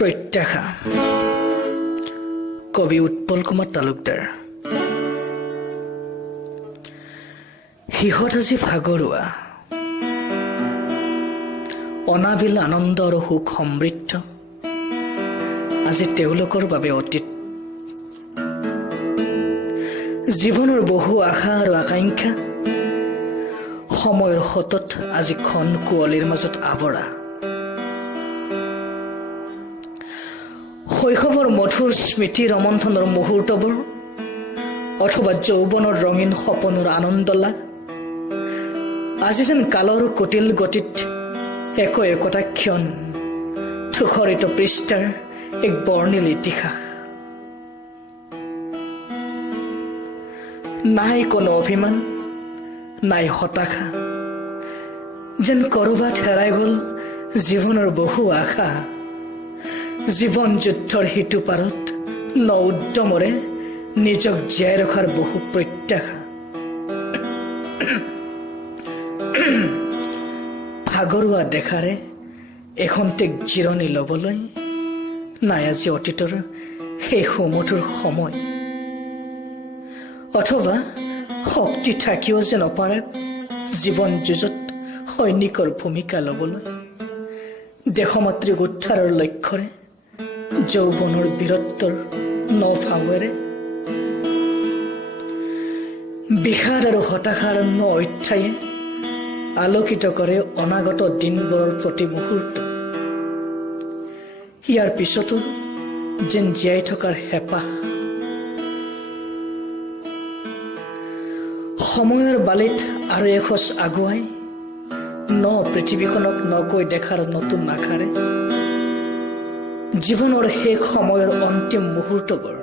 প্ৰত্যাশা কবি উৎপল কুমাৰ তালুকদাৰ। সিহঁত আজি ভাগৰুৱা, অনাবিল আনন্দ আৰু সুখ সমৃদ্ধ আজি তেওঁলোকৰ বাবে অতীত। জীৱনৰ বহু আশা আৰু আকাংক্ষা সময়ৰ সতত আজি খন কুঁৱলীৰ মাজত আৱৰা। শৈশৱৰ মধুৰ স্মৃতি ৰমন্থনৰ মুহূৰ্তবোৰ অথবা যৌৱনৰ ৰঙীন সপোনৰ আনন্দ লাগ আজি যেন কালৰ কুটিল গতিত একোটা ক্ষণ ধূসৰিত পৃষ্ঠাৰ এক বৰ্ণিল ইতিহাস। নাই কোনো অভিমান, নাই হতাশা, যেন কৰবাত হেৰাই গল জীৱনৰ বহু আশা। জীৱন যুদ্ধৰ সিটো পাৰত ন উদ্যমৰে নিজক জীয়াই ৰখাৰ বহু প্ৰত্যাশা। ভাগৰুৱা দেখাৰে এখন্তেক জিৰণি ল'বলৈ নাই আজি অতীতৰ সেই সুমধুৰ সময়, অথবা শক্তি থাকিও যে নপাৰে জীৱন যুঁজত সৈনিকৰ ভূমিকা ল'বলৈ। দেশমাতৃক উদ্ধাৰৰ লক্ষ্যৰে যৌৱনৰ বীৰত্বৰ ন ভাৱেৰে বিষাদ আৰু হতাশাৰ ন অধ্যায়ে আলোকিত কৰে অনাগত দিনবোৰৰ প্ৰতি মুহূৰ্ত। ইয়াৰ পিছতো যেন জীয়াই থকাৰ হেঁপাহ। সময়ৰ বালিত আৰু এখোজ আগুৱাই ন পৃথিৱীখনক নকৈ দেখাৰ নতুন আশাৰে জীৱনৰ শেষ সময়ৰ অন্তিম মুহূৰ্তবোৰ